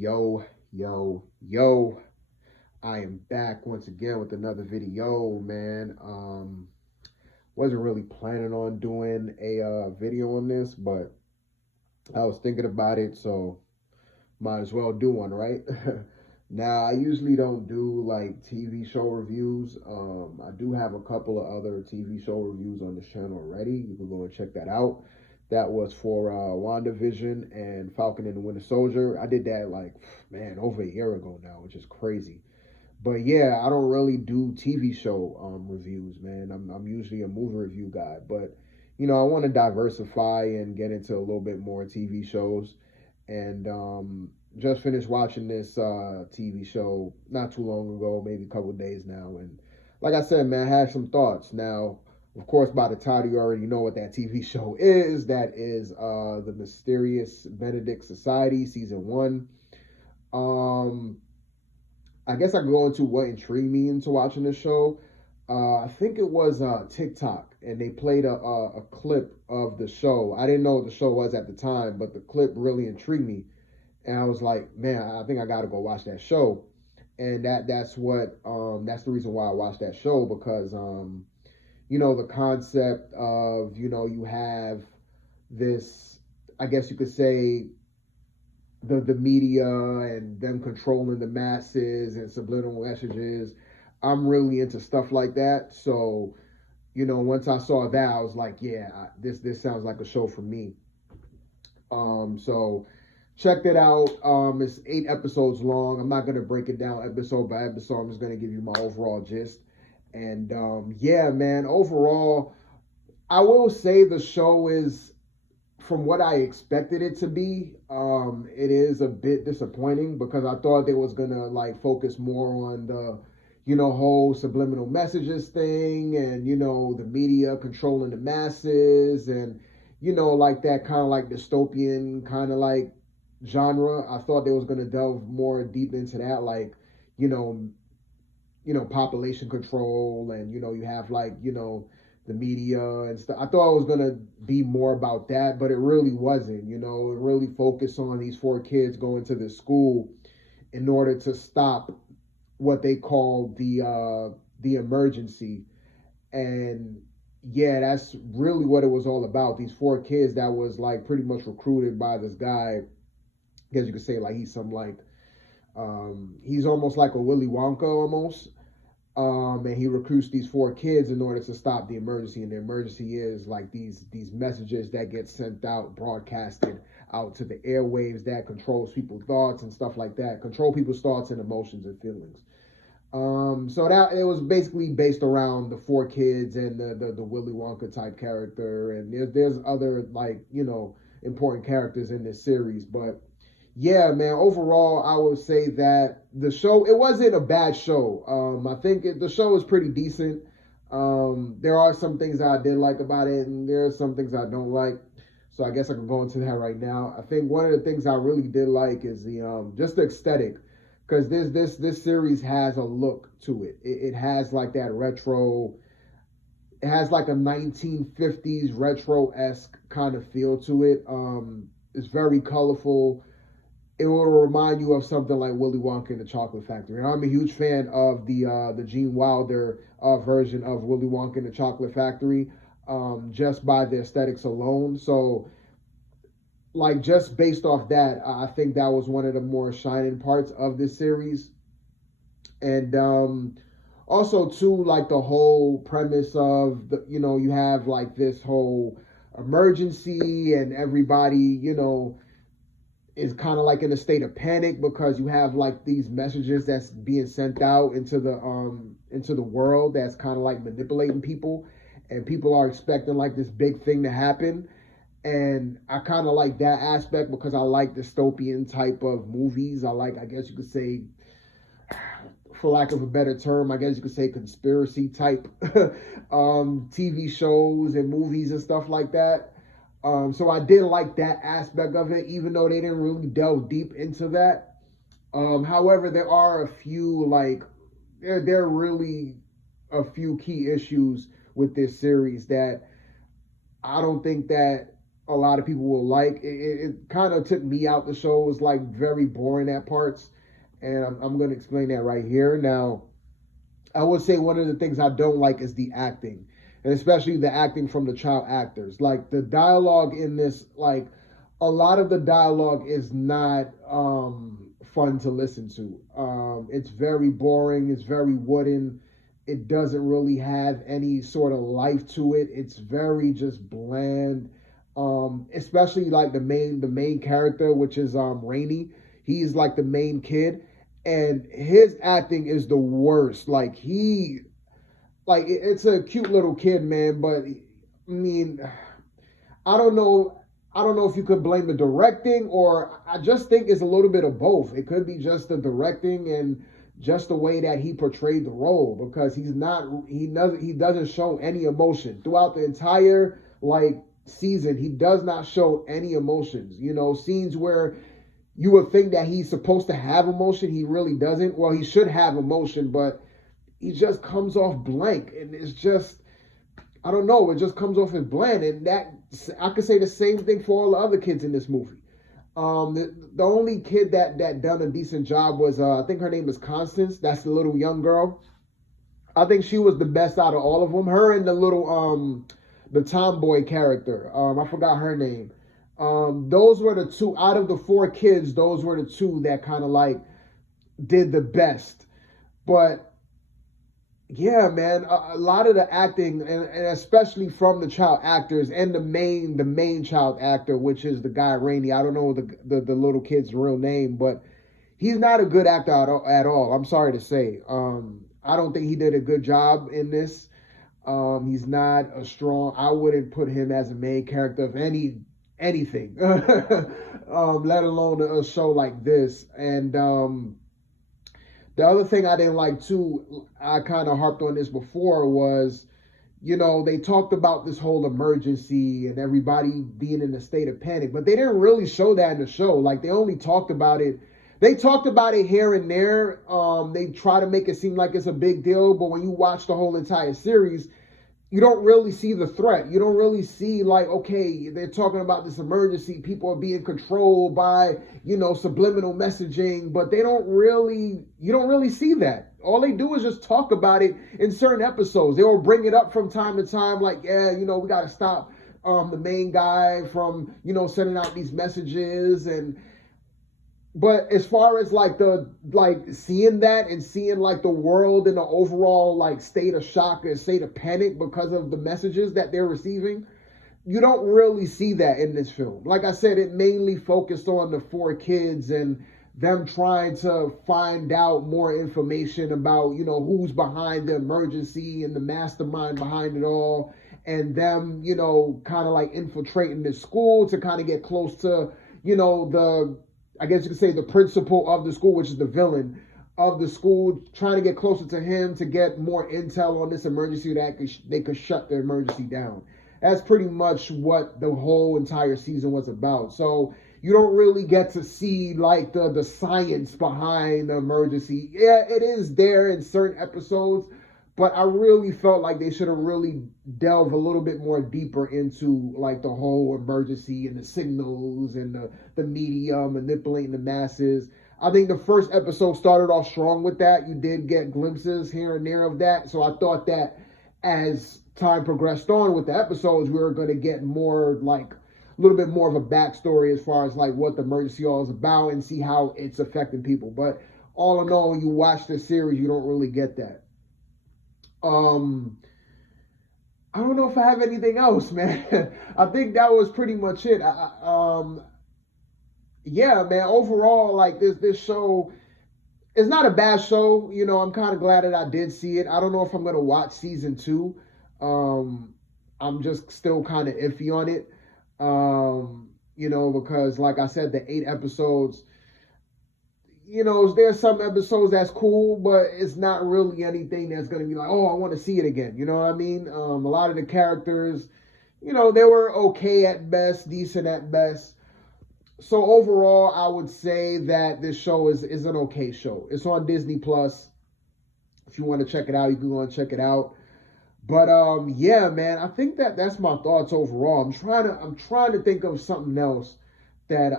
Yo, yo. I am back once again with another video, man. Wasn't really planning on doing a video on this, but I was thinking about it, so might as well do one, right? Now, I usually don't do like TV show reviews. I do have a couple of other TV show reviews on the channel already. You can go and check that out. That was for WandaVision and Falcon and the Winter Soldier. I did that like, man, over a year ago now, which is crazy. But yeah, I don't really do TV show reviews, man. I'm usually a movie review guy, but I want to diversify and get into a little bit more TV shows. And just finished watching this TV show not too long ago, maybe a couple of days now. And like I said, man, I had some thoughts. Now, of course, by the title, you already know what that TV show is. That is the Mysterious Benedict Society, season one. Um, I guess I could go into what intrigued me into watching this show. I think it was TikTok, and they played a clip of the show. I didn't know what the show was at the time, but the clip really intrigued me, and I was like, man, I think I got to go watch that show. And that's the reason why I watched that show because the concept of you have this, I guess you could say, the media and them controlling the masses and subliminal messages. I'm really into stuff like that. So, once I saw that, I was like, yeah, this sounds like a show for me. So check it out. It's 8 episodes long. I'm not gonna break it down episode by episode. I'm just gonna give you my overall gist. And yeah, man, overall, I will say the show is, from what I expected it to be, it is a bit disappointing because I thought they was gonna like focus more on the, whole subliminal messages thing and the media controlling the masses and like that kind of like dystopian kind of like genre. I thought they was gonna delve more deep into that, like you know population control, and you have like the media and stuff. I thought it was gonna be more about that, but it really wasn't. It really focused on these four kids going to this school in order to stop what they call the emergency. And yeah, that's really what it was all about. These four kids that was like pretty much recruited by this guy. I guess you could say like he's some like he's almost like a Willy Wonka almost. And he recruits these four kids in order to stop the emergency. And the emergency is like these messages that get sent out, broadcasted out to the airwaves that controls people's thoughts and stuff like that, control people's thoughts and emotions and feelings. So that it was basically based around the four kids and the Willy Wonka type character, and there's other like important characters in this series, but yeah, man, overall, I would say that the show, it wasn't a bad show. I think the show is pretty decent. There are some things I did like about it, and there are some things I don't like. So I guess I can go into that right now. I think one of the things I really did like is the just the aesthetic, because this series has a look to it. It has like that retro. It has like a 1950s retro-esque kind of feel to it. It's very colorful. It will remind you of something like Willy Wonka and the Chocolate Factory. And I'm a huge fan of the Gene Wilder version of Willy Wonka and the Chocolate Factory, just by the aesthetics alone. So, like, just based off that, I think that was one of the more shining parts of this series. And also, too, like the whole premise of you have like this whole emergency and everybody, is kind of like in a state of panic because you have like these messages that's being sent out into the world that's kind of like manipulating people, and people are expecting like this big thing to happen. And I kind of like that aspect because I like dystopian type of movies. I guess you could say, for lack of a better term, I guess you could say conspiracy type TV shows and movies and stuff like that. So I did like that aspect of it, even though they didn't really delve deep into that. However, there are a few like there are really a few key issues with this series that I don't think that a lot of people will like. It kind of took me out the show. It was like very boring at parts, and I'm going to explain that right here. Now, I would say one of the things I don't like is the acting, and especially the acting from the child actors. Like the dialogue in this, like a lot of the dialogue is not fun to listen to. It's very boring. It's very wooden. It doesn't really have any sort of life to it. It's very just bland. Especially like the main character, which is Rainey. He's like the main kid, and his acting is the worst. It's a cute little kid, man, but I mean, I don't know. I don't know if you could blame the directing, or I just think it's a little bit of both. It could be just the directing and just the way that he portrayed the role, because he doesn't show any emotion throughout the entire like season. He does not show any emotions. Scenes where you would think that he's supposed to have emotion, he really doesn't. Well, he should have emotion, but he just comes off blank, and it's just, I don't know, it just comes off as bland. And that, I could say the same thing for all the other kids in this movie. The only kid that done a decent job was I think her name is Constance. That's the little young girl. I think she was the best out of all of them. Her and the little the tomboy character. I forgot her name. Those were the two out of the four kids. Those were the two that kind of like did the best. But yeah, man, a lot of the acting, and especially from the child actors and the main child actor, which is the guy Rainey. I don't know the little kid's real name, but he's not a good actor at all. I'm sorry to say. I don't think he did a good job in this. He's not a strong. I wouldn't put him as a main character of anything, let alone a show like this. And the other thing I didn't like too, I kind of harped on this before, was, they talked about this whole emergency and everybody being in a state of panic, but they didn't really show that in the show. Like, they only talked about it. They talked about it here and there. They try to make it seem like it's a big deal, but when you watch the whole entire series, you don't really see the threat. You don't really see like, okay, they're talking about this emergency. People are being controlled by, subliminal messaging, but you don't really see that. All they do is just talk about it in certain episodes. They will bring it up from time to time, like, yeah, we got to stop the main guy from, sending out these messages. But as far as seeing that and seeing like the world in the overall like state of shock and state of panic because of the messages that they're receiving, you don't really see that in this film. Like I said, it mainly focused on the four kids and them trying to find out more information about, who's behind the emergency and the mastermind behind it all, and them, kind of like infiltrating the school to kind of get close to, I guess you could say the principal of the school, which is the villain of the school, trying to get closer to him to get more intel on this emergency that they could shut the emergency down. That's pretty much what the whole entire season was about. So you don't really get to see like the science behind the emergency. Yeah, it is there in certain episodes, but I really felt like they should have really delved a little bit more deeper into like the whole emergency and the signals and the media manipulating the masses. I think the first episode started off strong with that. You did get glimpses here and there of that. So I thought that as time progressed on with the episodes, we were going to get more like a little bit more of a backstory as far as like what the emergency all is about and see how it's affecting people. But all in all, you watch the series, you don't really get that. I don't know if I have anything else, man. I think that was pretty much it. Yeah, man. Overall, like this show is not a bad show. I'm kind of glad that I did see it. I don't know if I'm gonna watch season 2. I'm just still kind of iffy on it. Because like I said, the 8 episodes. There's some episodes that's cool, but it's not really anything that's going to be like, oh, I want to see it again. You know what I mean? A lot of the characters, they were okay at best, decent at best. So overall, I would say that this show is an okay show. It's on Disney Plus. If you want to check it out, you can go and check it out. But yeah, man, I think that's my thoughts overall. I'm trying to think of something else that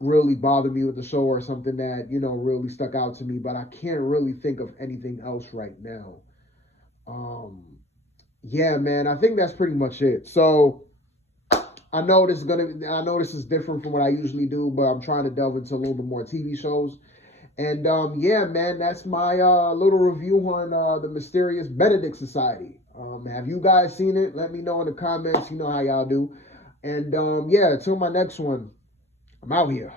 really bothered me with the show, or something that, really stuck out to me, but I can't really think of anything else right now. Um yeah, man, I think that's pretty much it. So I know this is different from what I usually do, but I'm trying to delve into a little bit more TV shows. And yeah, man, that's my little review on the Mysterious Benedict Society. Have you guys seen it? Let me know in the comments. You know how y'all do. And yeah, until my next one, I'm out here.